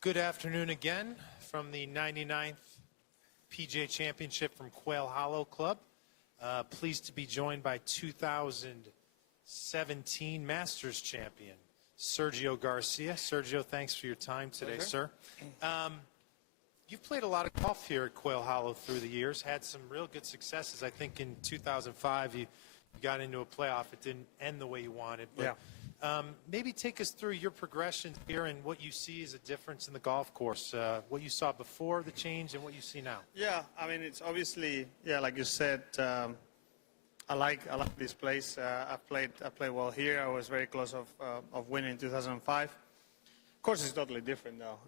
Good afternoon again from the 99th PGA Championship from Quail Hollow Club. Pleased to be joined by 2017 Masters champion, Sergio Garcia. Sergio, thanks for your time today, sir. You've played a lot of golf here at Quail Hollow through the years, had some real good successes. I think in 2005 you got into a playoff. It didn't end the way you wanted, but maybe take us through your progression here and what you see as a difference in the golf course, what you saw before the change and what you see now. Yeah, I mean, it's obviously, like you said, I like this place. I played well here. I was very close of winning in 2005. Of course, it's totally different though.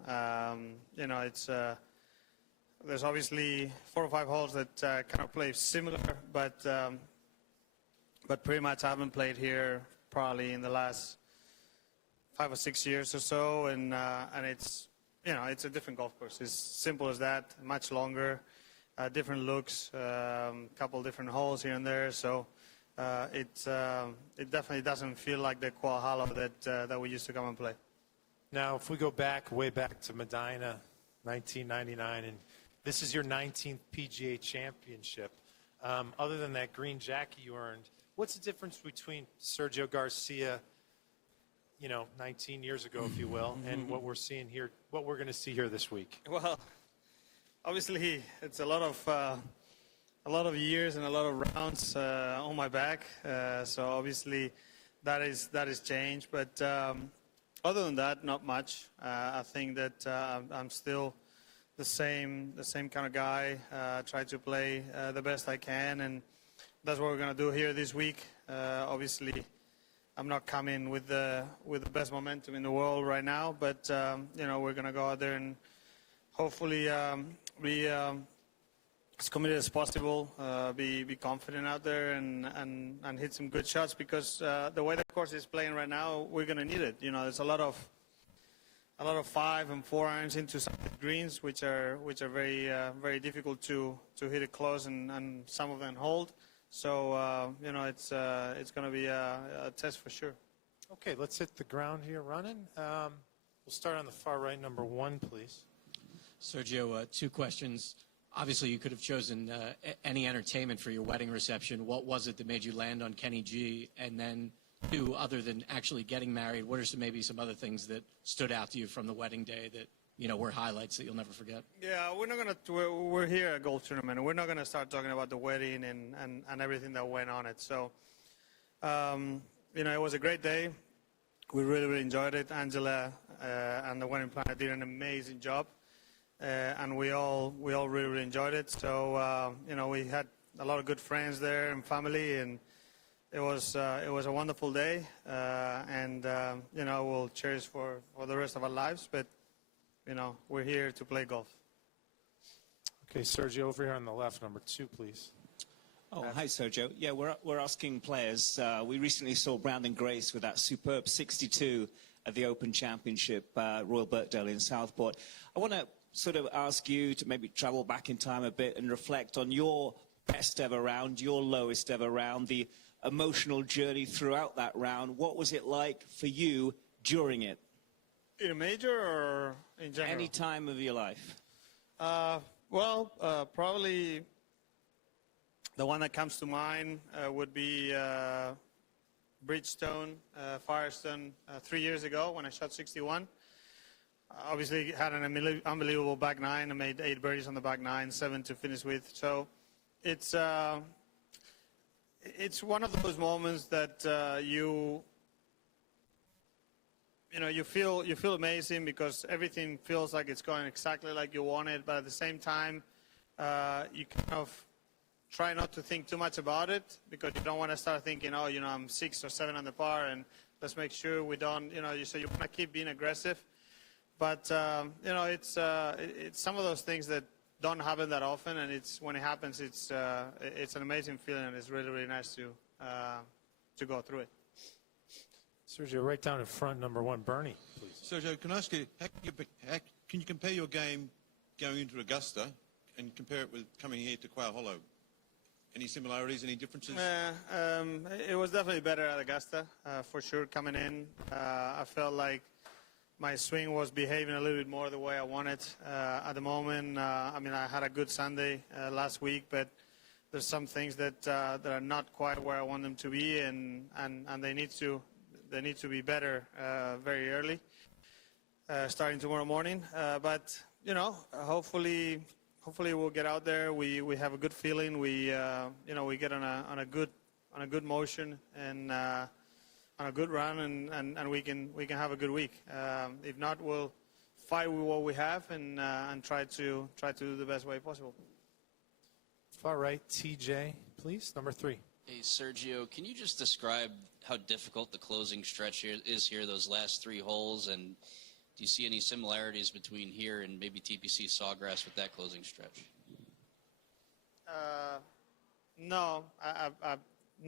It's there's obviously 4 or 5 holes that kind of play similar, but pretty much I haven't played here probably in the last 5 or 6 years or so, and it's it's a different golf course. It's simple as that. Much longer, different looks, couple different holes here and there. So it definitely doesn't feel like the Quail Hollow that we used to come and play. Now, if we go way back to Medina, 1999, and this is your 19th PGA Championship. Other than that green jacket you earned, what's the difference between Sergio Garcia, 19 years ago, if you will, and what we're seeing here, what we're going to see here this week? Well, obviously, it's a lot of years and a lot of rounds on my back. So obviously, that is changed. But other than that, not much. I think that I'm still the same kind of guy. Try to play the best I can, and that's what we're going to do here this week. Obviously, I'm not coming with the best momentum in the world right now, but we're going to go out there and hopefully be as committed as possible, be confident out there and hit some good shots, because the way the course is playing right now, we're going to need it. There's a lot of 5 and 4 irons into some greens, which are very difficult to hit it close and some of them hold. So it's going to be a test for sure. Okay, let's hit the ground here running. We'll start on the far right, number 1, please. Sergio, 2 questions. Obviously, you could have chosen any entertainment for your wedding reception. What was it that made you land on Kenny G? And then 2, other than actually getting married, what are maybe some other things that stood out to you from the wedding day that were highlights that you'll never forget? Yeah, we're here at a golf tournament. We're not gonna start talking about the wedding and everything that went on it. So, it was a great day. We really enjoyed it. Angela and the wedding planner did an amazing job, and we all really enjoyed it. So, we had a lot of good friends there and family, and it was a wonderful day. And we'll cherish for the rest of our lives. But we're here to play golf. Okay, Sergio, over here on the left, number 2, please. Oh, hi, Sergio. Yeah, we're asking players. We recently saw Brandon Grace with that superb 62 at the Open Championship, Royal Birkdale in Southport. I want to sort of ask you to maybe travel back in time a bit and reflect on your best ever round, your lowest ever round, the emotional journey throughout that round. What was it like for you during it? In a major or in general? Any time of your life. Probably the one that comes to mind would be Bridgestone, Firestone, 3 years ago when I shot 61. Obviously had an unbelievable back 9. I made 8 birdies on the back 9, 7 to finish with. So it's one of those moments that you feel amazing, because everything feels like it's going exactly like you wanted, but at the same time, you kind of try not to think too much about it, because you don't want to start thinking, I'm 6 or 7 on the par, and let's make sure we don't, so you want to keep being aggressive. But, it's some of those things that don't happen that often, and when it happens, it's an amazing feeling, and it's really, really nice to go through it. Sergio, right down in front, number 1, Bernie, please. Sergio, can I ask you, can you compare your game going into Augusta and compare it with coming here to Quail Hollow? Any similarities, any differences? It was definitely better at Augusta, for sure, coming in. I felt like my swing was behaving a little bit more the way I wanted at the moment. I mean, I had a good Sunday last week, but there's some things that are not quite where I want them to be, and they need to be better very early, starting tomorrow morning. But you know, hopefully we'll get out there. We have a good feeling. We we get on a good motion and on a good run, and we can have a good week. If not, we'll fight with what we have and try to do the best way possible. Far right, TJ, please, number 3. Hey, Sergio, can you just describe how difficult the closing stretch is here, those last 3 holes, and do you see any similarities between here and maybe TPC Sawgrass with that closing stretch? No,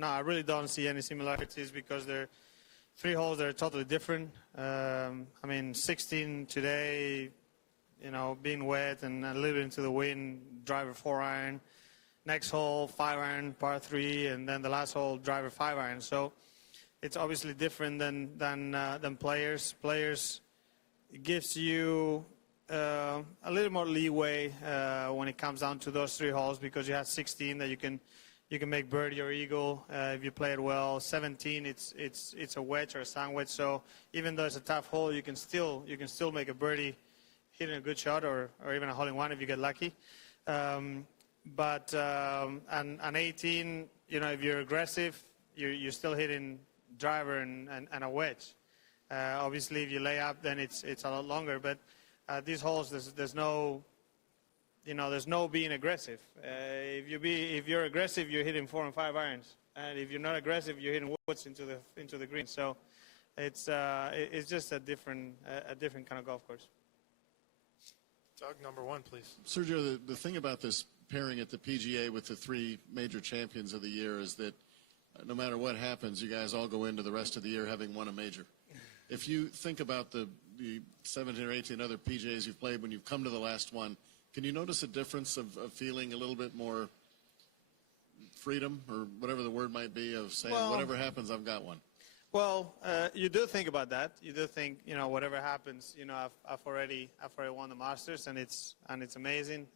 I really don't see any similarities because they're 3 holes that are totally different. I mean, 16 today, being wet and a little bit into the wind, driver 4-iron. Next hole, 5-iron, par 3, and then the last hole, driver 5-iron. So it's obviously different than players. Players, it gives you a little more leeway when it comes down to those 3 holes because you have 16 that you can make birdie or eagle if you play it well. 17, it's a wedge or a sand wedge. So even though it's a tough hole, you can still make a birdie, hitting a good shot, or even a hole in one if you get lucky. But 18, if you're aggressive, you're still hitting driver and a wedge. Obviously, if you lay up, then it's a lot longer. But these holes, there's no being aggressive. If you're aggressive, you're hitting 4 and 5 irons, and if you're not aggressive, you're hitting woods into the green. So it's just a different kind of golf course. Doug, number 1, please. Sergio, the thing about this pairing at the PGA with the 3 major champions of the year is that no matter what happens, you guys all go into the rest of the year having won a major. If you think about the 17 or 18 other PGAs you've played when you've come to the last one, can you notice a difference of feeling a little bit more freedom, or whatever the word might be, of saying, whatever happens, I've got one? Well, you do think about that. You do think, whatever happens, I've already won the Masters, and it's amazing.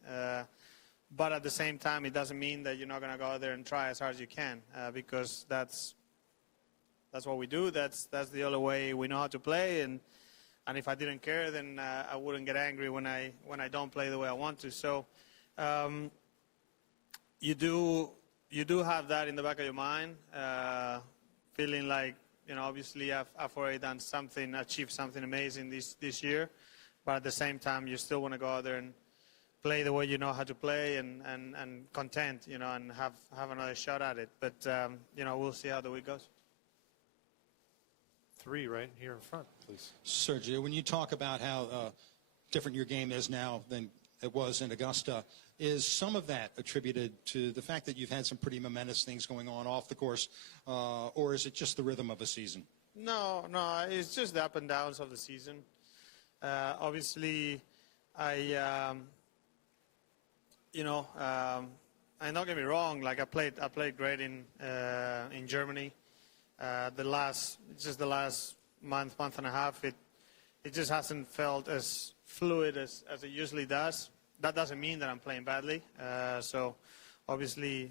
But at the same time, it doesn't mean that you're not going to go out there and try as hard as you can, because that's what we do. That's the only way we know how to play. And if I didn't care, then I wouldn't get angry when I don't play the way I want to. So you do have that in the back of your mind, feeling like, obviously I've already done something, achieved something amazing this year. But at the same time, you still want to go out there and play the way you know how to play, and content, and have another shot at it. But, we'll see how the week goes. 3 right here in front, please. Sergio, when you talk about how different your game is now than it was in Augusta, is some of that attributed to the fact that you've had some pretty momentous things going on off the course, or is it just the rhythm of a season? No, it's just the up and downs of the season. Obviously, and don't get me wrong, like I played great in Germany. The last month and a half, it just hasn't felt as fluid as it usually does. That doesn't mean that I'm playing badly. So obviously,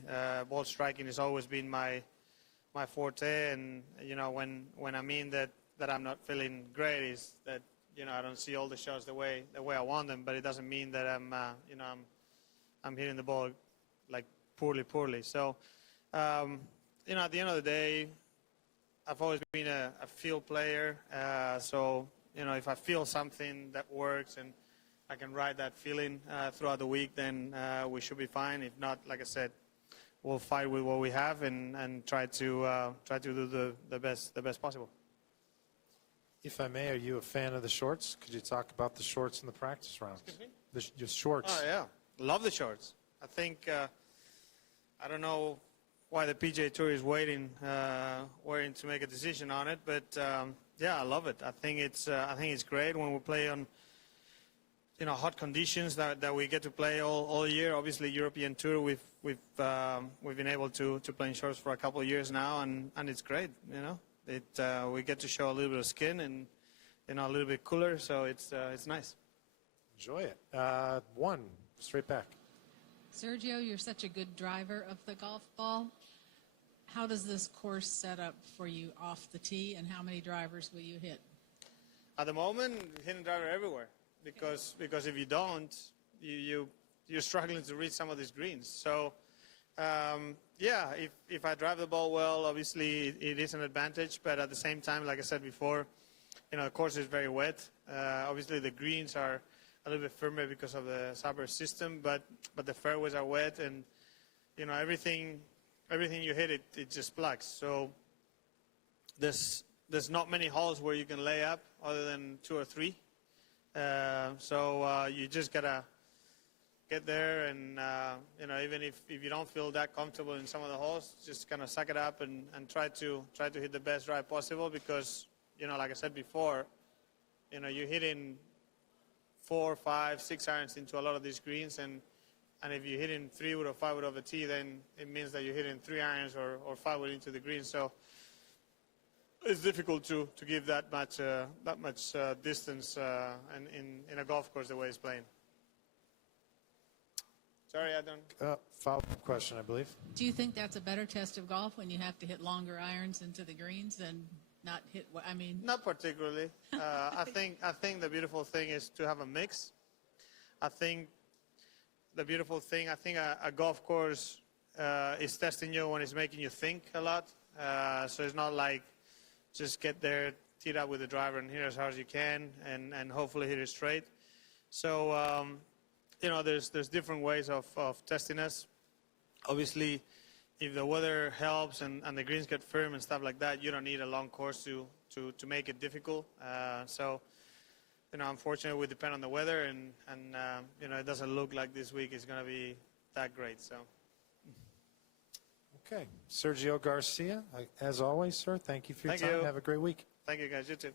ball striking has always been my forte, and when I mean that I'm not feeling great, is that I don't see all the shots the way I want them, but it doesn't mean that I'm hitting the ball like poorly. So at the end of the day, I've always been a field player. So if I feel something that works and I can ride that feeling throughout the week, then we should be fine. If not, like I said, we'll fight with what we have and try to do the best possible. If I may, are you a fan of the shorts? Could you talk about the shorts in the practice rounds? Excuse me? The shorts. Oh, yeah. Love the shorts. I think, I don't know why the PGA Tour is waiting to make a decision on it, but yeah, I love it. I think it's great when we play on hot conditions that we get to play all year. Obviously, European Tour, we've been able to play in shorts for a couple of years now, and it's great. We get to show a little bit of skin, and a little bit cooler, so it's nice. Enjoy it. One, straight back. Sergio, you're such a good driver of the golf ball. How does this course set up for you off the tee, and how many drivers will you hit? At the moment, hitting driver everywhere, because if you don't, you're struggling to reach some of these greens. So, if I drive the ball well, obviously it is an advantage. But at the same time, like I said before, the course is very wet. Obviously, the greens are a little bit firmer because of the Sabre system, but the fairways are wet, and everything you hit it just plugs. So there's not many holes where you can lay up other than 2 or 3. So you just gotta get there, and even if you don't feel that comfortable in some of the holes, just kind of suck it up and try to hit the best drive possible, because like I said before, you're hitting 4, 5, 6 irons into a lot of these greens, and if you're hitting 3 wood or 5 wood over tee, then it means that you're hitting 3 irons or 5 wood into the green. So it's difficult to give that much distance in a golf course the way it's playing. Sorry, I don't. Follow-up question, I believe. Do you think that's a better test of golf when you have to hit longer irons into the greens than not hit? Not particularly. I think the beautiful thing is to have a mix. I think a golf course is testing you when it's making you think a lot. So it's not like just get there, tee it up with the driver, and hit as hard as you can, and hopefully hit it straight. So there's different ways of testing us. Obviously, if the weather helps and the greens get firm and stuff like that, you don't need a long course to make it difficult. So unfortunately, we depend on the weather, and it doesn't look like this week is going to be that great. So. Okay. Sergio Garcia, as always, sir, thank you for your time. You. Have a great week. Thank you, guys. You too.